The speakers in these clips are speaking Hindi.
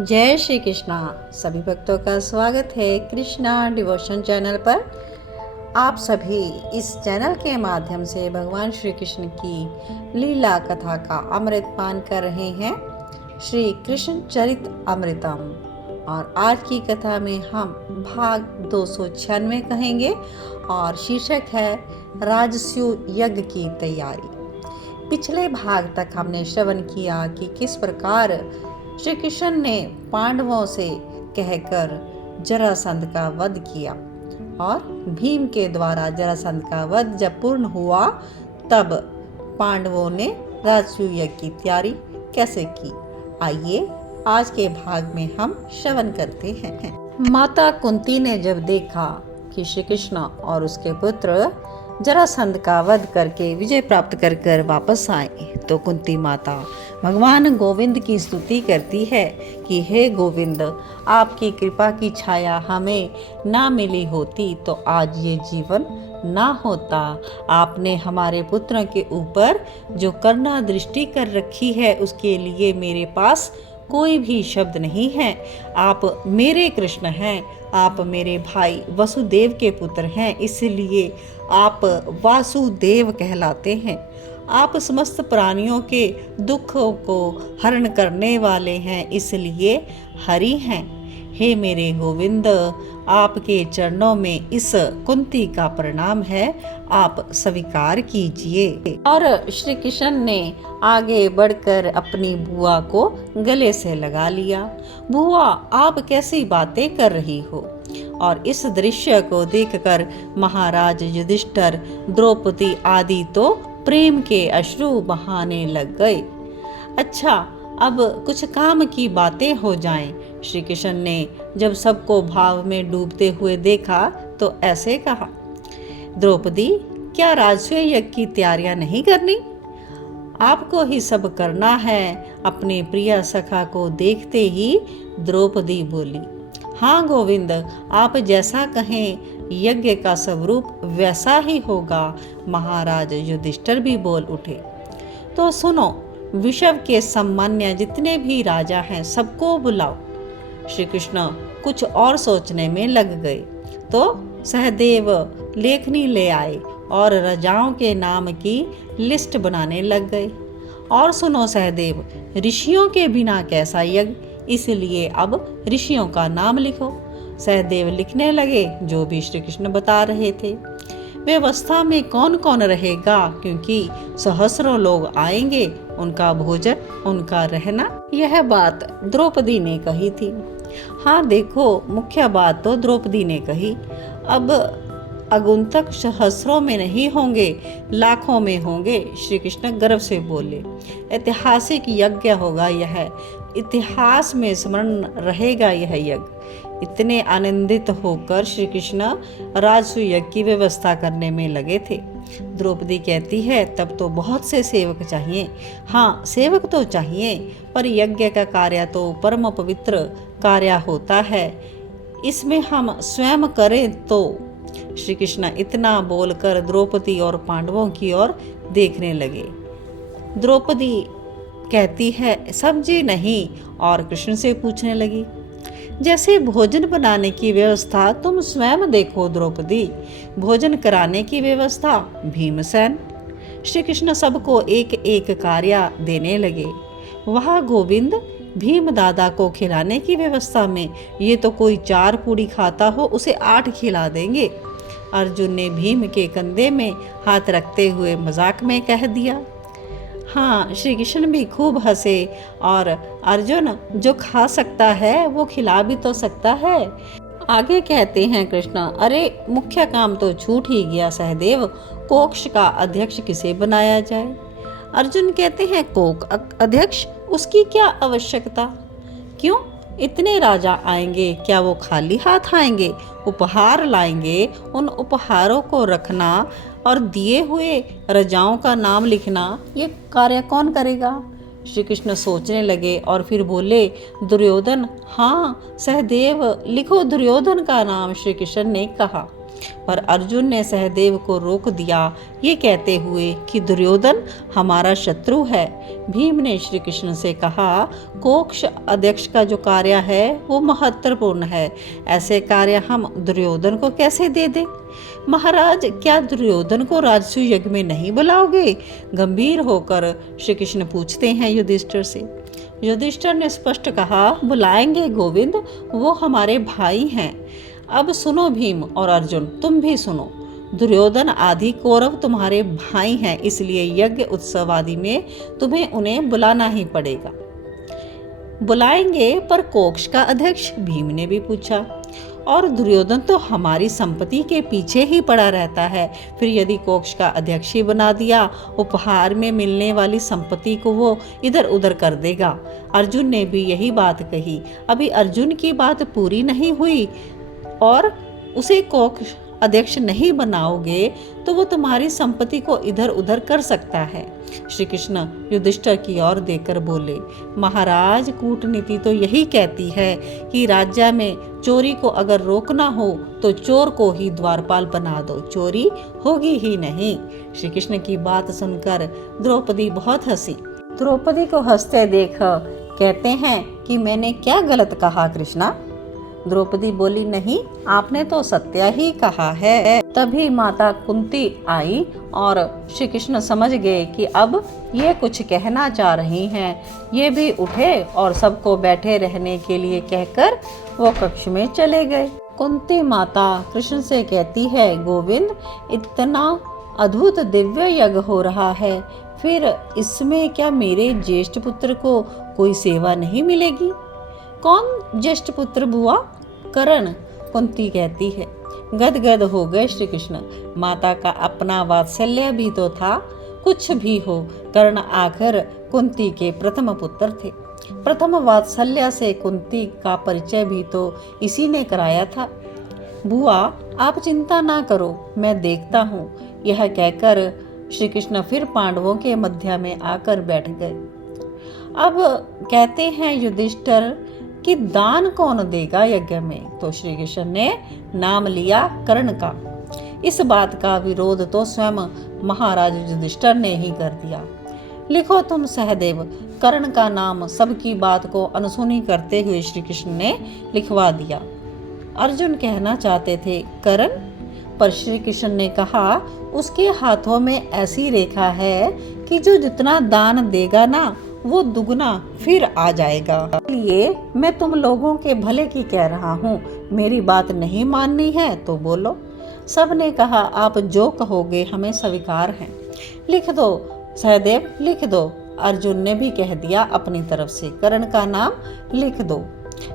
जय श्री कृष्णा। सभी भक्तों का स्वागत है कृष्णा डिवोशन चैनल पर। आप सभी इस चैनल के माध्यम से भगवान श्री कृष्ण की लीला कथा का अमृत पान कर रहे हैं, श्री कृष्ण चरित अमृतम। और आज की कथा में हम भाग 296 कहेंगे और शीर्षक है राजसूय यज्ञ की तैयारी। पिछले भाग तक हमने श्रवण किया कि किस प्रकार श्री कृष्ण ने पांडवों से कहकर जरासंध का वध किया और भीम के द्वारा जरासंध का वध जब पूर्ण हुआ तब पांडवों ने राजसूय यज्ञ की तैयारी कैसे की। आइए आज के भाग में हम श्रवण करते हैं। माता कुंती ने जब देखा कि श्री कृष्ण और उसके पुत्र जरासंध का वध करके विजय प्राप्त कर कर वापस आए तो कुंती माता भगवान गोविंद की स्तुति करती है कि हे गोविंद, आपकी कृपा की छाया हमें ना मिली होती तो आज ये जीवन ना होता। आपने हमारे पुत्र के ऊपर जो करुणा दृष्टि कर रखी है उसके लिए मेरे पास कोई भी शब्द नहीं है। आप मेरे कृष्ण हैं, आप मेरे भाई वसुदेव के पुत्र हैं, इसलिए आप वासुदेव कहलाते हैं। आप समस्त प्राणियों के दुखों को हरण करने वाले हैं, इसलिए हरि हैं। हे मेरे गोविंद, आपके चरणों में इस कुंती का प्रणाम है, आप स्वीकार कीजिए। और श्री कृष्ण ने आगे बढ़कर अपनी बुआ को गले से लगा लिया। बुआ, आप कैसी बातें कर रही हो? और इस दृश्य को देखकर महाराज युधिष्ठिर, द्रौपदी आदि तो प्रेम के अश्रु बहाने लग गए। अच्छा, अब कुछ काम की बातें हो जाएं। श्री कृष्ण ने जब सबको भाव में डूबते हुए देखा तो ऐसे कहा, द्रौपदी, क्या राजसूय यज्ञ की तैयारियां नहीं करनी? आपको ही सब करना है। अपने प्रिय सखा को देखते ही द्रौपदी बोली, हाँ गोविंद, आप जैसा कहें यज्ञ का स्वरूप वैसा ही होगा। महाराज युधिष्ठिर भी बोल उठे, तो सुनो, विश्व के सामान्य जितने भी राजा हैं सबको बुलाओ। श्री कृष्ण कुछ और सोचने में लग गए तो सहदेव लेखनी ले आए और राजाओं के नाम की लिस्ट बनाने लग गए। और सुनो सहदेव, ऋषियों के बिना कैसा यज्ञ, इसलिए अब ऋषियों का नाम लिखो। सहदेव लिखने लगे जो भी श्री कृष्ण बता रहे थे। व्यवस्था में कौन कौन रहेगा, क्योंकि सहस्रों लोग आएंगे, उनका भोजन, उनका रहना, यह बात द्रौपदी ने कही थी। हाँ देखो, मुख्य बात तो द्रौपदी ने कही। अब आगंतुक सहस्रों में नहीं होंगे, लाखों में होंगे। श्री कृष्ण गर्व से बोले, ऐतिहासिक यज्ञ होगा यह, इतिहास में स्मरण रहेगा यह यज्ञ। इतने आनंदित होकर श्री कृष्ण राजसूय यज्ञ की व्यवस्था करने में लगे थे। द्रौपदी कहती है, तब तो बहुत से सेवक चाहिए। हाँ, सेवक तो चाहिए, पर यज्ञ का कार्य तो परम पवित्र कार्य होता है, इसमें हम स्वयं करें तो। श्री कृष्ण इतना बोलकर द्रौपदी और पांडवों की ओर देखने लगे। द्रौपदी कहती है, समझी नहीं, और कृष्ण से पूछने लगी, जैसे भोजन बनाने की व्यवस्था तुम स्वयं देखो द्रौपदी, भोजन कराने की व्यवस्था भीमसेन। श्री कृष्ण सबको एक एक कार्य देने लगे। वह गोविंद, भीम दादा को खिलाने की व्यवस्था में ये तो कोई 4 पूड़ी खाता हो उसे 8 खिला देंगे। अर्जुन ने भीम के कंधे में हाथ रखते हुए मजाक में कह दिया। हाँ, श्री कृष्ण भी खूब हंसे और अर्जुन, जो खा सकता है वो खिला भी तो सकता है। आगे कहते हैं कृष्ण, अरे मुख्य काम तो छूट ही गया सहदेव, कोष का अध्यक्ष किसे बनाया जाए? अर्जुन कहते हैं, कोक अध्यक्ष, उसकी क्या आवश्यकता? क्यों, इतने राजा आएंगे, क्या वो खाली हाथ आएंगे? उपहार लाएंगे, उन उपहारों को रखना और दिए हुए राजाओं का नाम लिखना, ये कार्य कौन करेगा? श्री कृष्ण सोचने लगे और फिर बोले, दुर्योधन। हाँ सहदेव, लिखो दुर्योधन का नाम। श्री कृष्ण ने कहा। पर अर्जुन ने सहदेव को रोक दिया, ये कहते हुए कि दुर्योधन हमारा शत्रु है। भीम ने श्री कृष्ण से कहा, कोष अध्यक्ष का जो कार्य है वो महत्वपूर्ण है, ऐसे कार्य हम दुर्योधन को कैसे दे दें? महाराज, क्या दुर्योधन को राजसूय यज्ञ में नहीं बुलाओगे? गंभीर होकर श्री कृष्ण पूछते हैं युधिष्ठिर से। युधिष्ठिर ने स्पष्ट कहा, बुलाएंगे गोविंद, वो हमारे भाई हैं। अब सुनो भीम और अर्जुन, तुम भी सुनो। दुर्योधन आदि कौरव तुम्हारे भाई हैं, इसलिए यज्ञ उत्सव आदि में तुम्हें उन्हें बुलाना ही पड़ेगा। बुलाएंगे, पर कोष का अध्यक्ष? भीम ने भी पूछा। और दुर्योधन तो हमारी संपत्ति के पीछे ही पड़ा रहता है, फिर यदि कोष का अध्यक्ष ही बना दिया, उपहार में मिलने वाली संपत्ति को वो इधर उधर कर देगा। अर्जुन ने भी यही बात कही। अभी अर्जुन की बात पूरी नहीं हुई और उसे कोष अध्यक्ष नहीं बनाओगे तो वो तुम्हारी संपत्ति को इधर उधर कर सकता है। श्री कृष्ण युधिष्ठिर की ओर देखकर बोले, महाराज, कूटनीति तो यही कहती है कि राज्य में चोरी को अगर रोकना हो तो चोर को ही द्वारपाल बना दो, चोरी होगी ही नहीं। श्री कृष्ण की बात सुनकर द्रौपदी बहुत हंसी। द्रौपदी को हंसते देख कहते हैं कि मैंने क्या गलत कहा कृष्णा? द्रौपदी बोली, नहीं, आपने तो सत्य ही कहा है। तभी माता कुंती आई और श्री कृष्ण समझ गए कि अब ये कुछ कहना चाह रही हैं। ये भी उठे और सबको बैठे रहने के लिए कहकर वो कक्ष में चले गए। कुंती माता कृष्ण से कहती है, गोविंद, इतना अद्भुत दिव्य यज्ञ हो रहा है, फिर इसमें क्या मेरे ज्येष्ठ पुत्र को कोई सेवा नहीं मिलेगी? कौन ज्येष्ठ पुत्र बुआ? कर्ण, कुंती कहती है। गदगद हो गए श्री कृष्ण। माता का अपना वात्सल्य भी तो था। कुछ भी हो, कर्ण आखिर कुंती के प्रथम पुत्र थे। प्रथम वात्सल्य से कुंती का परिचय भी तो इसी ने कराया था। बुआ, आप चिंता ना करो, मैं देखता हूँ। यह कहकर श्री कृष्ण फिर पांडवों के मध्य में आकर बैठ गए। अब कहते हैं युधिष्ठिर कि दान कौन देगा यज्ञ में? तो श्री कृष्ण ने नाम लिया कर्ण का। इस बात का विरोध तो स्वयं महाराज युधिष्ठिर ने ही कर दिया। लिखो तुम सहदेव। कर्ण का नाम सबकी बात को अनसुनी करते हुए श्री कृष्ण ने लिखवा दिया। अर्जुन कहना चाहते थे कर्ण, पर श्री कृष्ण ने कहा, उसके हाथों में ऐसी रेखा है कि जो जितना दान देगा ना वो दुगना फिर आ जाएगा। इसलिए मैं तुम लोगों के भले की कह रहा हूँ, मेरी बात नहीं माननी है तो बोलो। सब ने कहा, आप जो कहोगे हमें स्वीकार है। लिख दो सहदेव, लिख दो। अर्जुन ने भी कह दिया अपनी तरफ से, कर्ण का नाम लिख दो।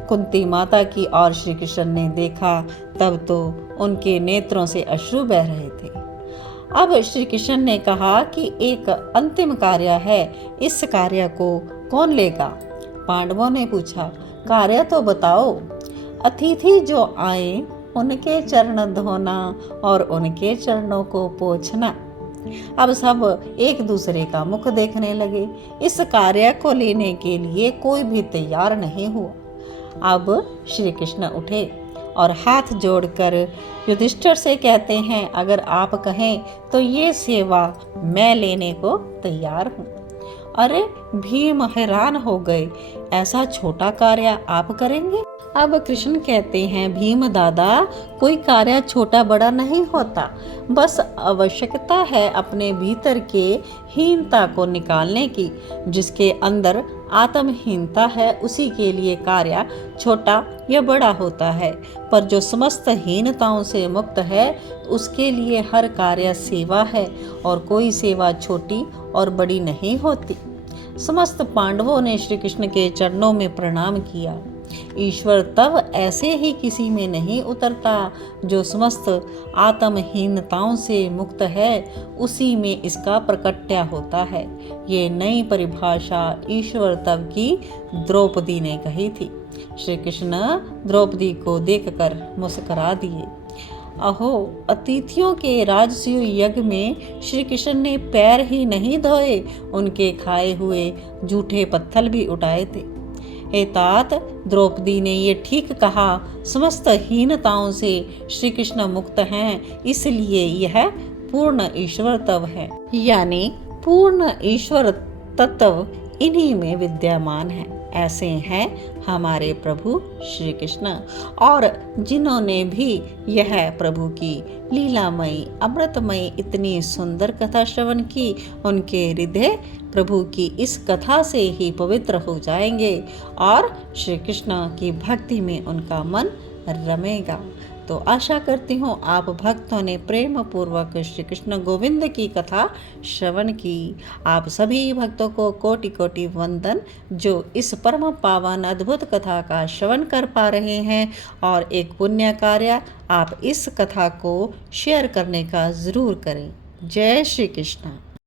कुंती माता की और श्री कृष्ण ने देखा तब तो उनके नेत्रों से अश्रु बह रहे थे। अब श्री कृष्ण ने कहा कि एक अंतिम कार्य है, इस कार्य को कौन लेगा? पांडवों ने पूछा, कार्य तो बताओ। अतिथि जो आए उनके चरण धोना और उनके चरणों को पोंछना। अब सब एक दूसरे का मुख देखने लगे। इस कार्य को लेने के लिए कोई भी तैयार नहीं हुआ। अब श्री कृष्ण उठे और हाथ जोड़कर युधिष्ठिर से कहते हैं, अगर आप कहें तो ये सेवा मैं लेने को तैयार हूँ। अरे भीम हैरान हो गए, ऐसा छोटा कार्य आप करेंगे? अब कृष्ण कहते हैं, भीम दादा, कोई कार्य छोटा बड़ा नहीं होता, बस आवश्यकता है अपने भीतर के हीनता को निकालने की। जिसके अंदर आत्महीनता है उसी के लिए कार्य छोटा या बड़ा होता है, पर जो समस्त हीनताओं से मुक्त है उसके लिए हर कार्य सेवा है, और कोई सेवा छोटी और बड़ी नहीं होती। समस्त पांडवों ने श्री कृष्ण के चरणों में प्रणाम किया। ईश्वर तब ऐसे ही किसी में नहीं उतरता जो समस्त आत्महीनताओं से मुक्त है, उसी में इसका प्रकट्य होता है। ये नई परिभाषा ईश्वर तब की द्रौपदी ने कही थी। श्री कृष्ण द्रौपदी को देखकर मुस्कुरा दिए। अहो, अतिथियों के राजसूय यज्ञ में श्री कृष्ण ने पैर ही नहीं धोए, उनके खाए हुए जूठे पत्थर भी उठाए थे। हे तात, द्रौपदी ने ये ठीक कहा, समस्त हीनताओं से श्री कृष्ण मुक्त हैं, इसलिए यह पूर्ण ईश्वर तत्व है। यानी पूर्ण ईश्वर तत्व इन्हीं में विद्यमान है। ऐसे हैं हमारे प्रभु श्री कृष्ण। और जिन्होंने भी यह प्रभु की लीलामयी अमृतमयी इतनी सुंदर कथा श्रवण की, उनके हृदय प्रभु की इस कथा से ही पवित्र हो जाएंगे और श्री कृष्ण की भक्ति में उनका मन रमेगा। तो आशा करती हूँ आप भक्तों ने प्रेम पूर्वक श्री कृष्ण गोविंद की कथा श्रवण की। आप सभी भक्तों को कोटि कोटि वंदन, जो इस परम पावन अद्भुत कथा का श्रवण कर पा रहे हैं। और एक पुण्य कार्य, आप इस कथा को शेयर करने का ज़रूर करें। जय श्री कृष्ण।